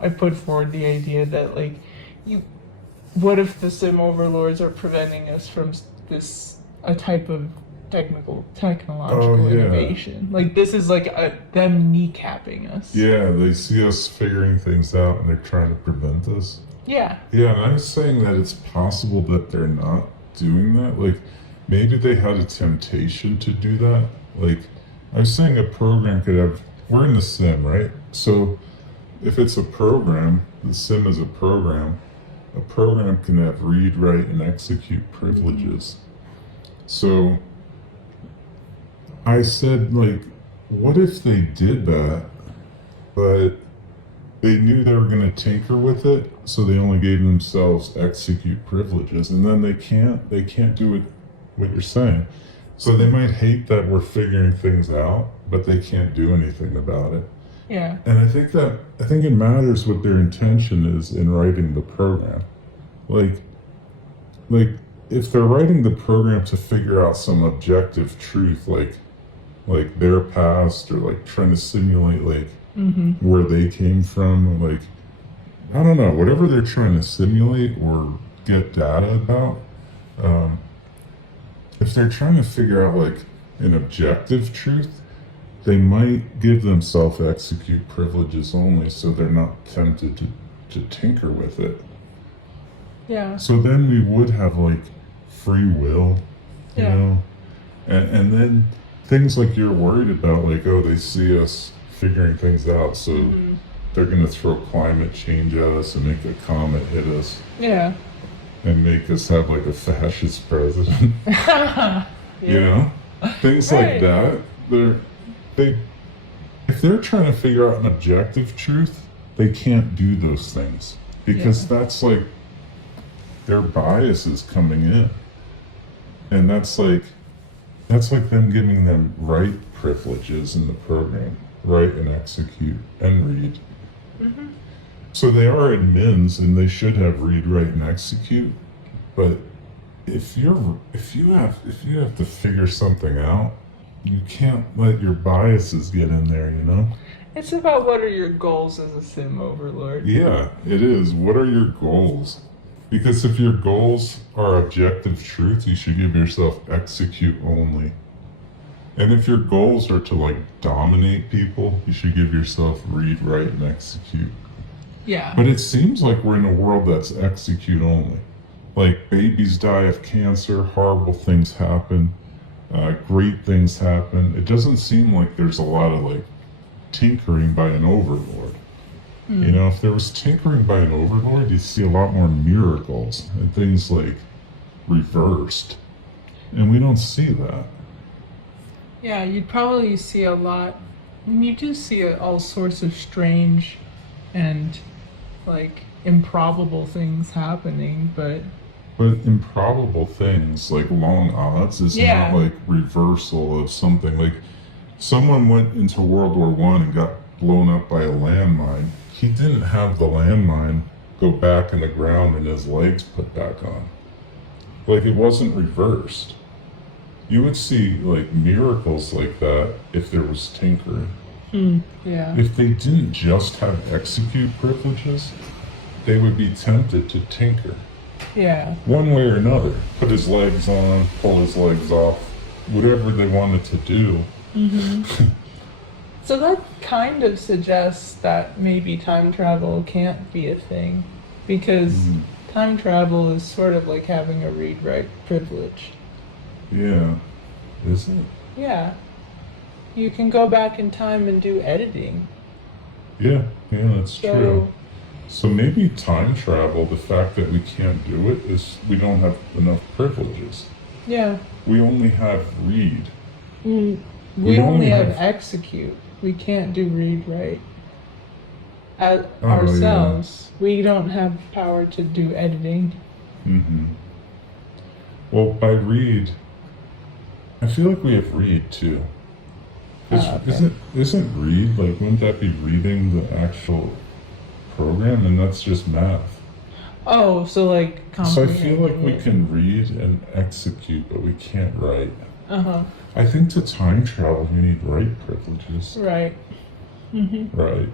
I put forward the idea that like, you, what if the sim overlords are preventing us from this a type of Oh technological yeah. innovation? Like this is like them kneecapping us. Yeah, they see us figuring things out and they're trying to prevent us. Yeah. Yeah, and I was saying that it's possible that they're not doing that. Like, maybe they had a temptation to do that. Like, I was saying a program could have, we're in the sim, right? So, if it's a program, the sim is a program can have read, write, and execute privileges. So, I said, like, what if they did that, but they knew they were going to tinker with it, so they only gave themselves execute privileges, and then they can't do it what you're saying. So they might hate that we're figuring things out, but they can't do anything about it. Yeah. And I think it matters what their intention is in writing the program. Like like if they're writing the program to figure out some objective truth, like their past, or like trying to simulate like where they came from, like I don't know, whatever they're trying to simulate or get data about. Um, if they're trying to figure out like an objective truth, they might give themselves execute privileges only, so they're not tempted to tinker with it. Yeah. So then we would have like free will, you Yeah. know, and then things like you're worried about, like, oh, they see us figuring things out, so they're going to throw climate change at us and make a comet hit us Yeah. and make us have like a fascist president. Yeah. You know, things Right. like that. They if they're trying to figure out an objective truth, they can't do those things because that's like their biases coming in, and that's like them giving them write privileges in the program, write and execute and read. So they are admins and they should have read, write, and execute. But if you have to figure something out, you can't let your biases get in there, you know? It's about what are your goals as a sim overlord. Yeah, it is. What are your goals? Because if your goals are objective truth, you should give yourself execute only. And if your goals are to like dominate people, you should give yourself read, write, and execute. Yeah. But it seems like we're in a world that's execute only. Like babies die of cancer, horrible things happen, great things happen. It doesn't seem like there's a lot of like tinkering by an overlord. You know, if there was tinkering by an overlord, you'd see a lot more miracles and things like reversed. And we don't see that. Yeah, you'd probably see a lot. You do see all sorts of strange and like improbable things happening, but But improbable things like long odds is Yeah. not like reversal of something. Like someone went into World War One and got blown up by a landmine. He didn't have the landmine go back in the ground and his legs put back on. Like it wasn't reversed. You would see like miracles like that if there was tinkering. yeah. If they didn't just have execute privileges, they would be tempted to tinker. Yeah. One way or another. Put his legs on, pull his legs off, whatever they wanted to do. So that kind of suggests that maybe time travel can't be a thing because time travel is sort of like having a read write privilege. Yeah. Is it? Yeah. You can go back in time and do editing. Yeah, that's So true. So maybe time travel, the fact that we can't do it is we don't have enough privileges. yeah. We only have read. We We only only have have- execute. We can't do read write Oh, ourselves. We don't have power to do editing. Well, by read, I feel like we have read too. Okay. Isn't read, like, wouldn't that be reading the actual program? And that's just math. Oh, so like So I feel like we comprehending can read and execute, but we can't write. it. Uh-huh. I think to time travel, you need write privileges. Right. Right.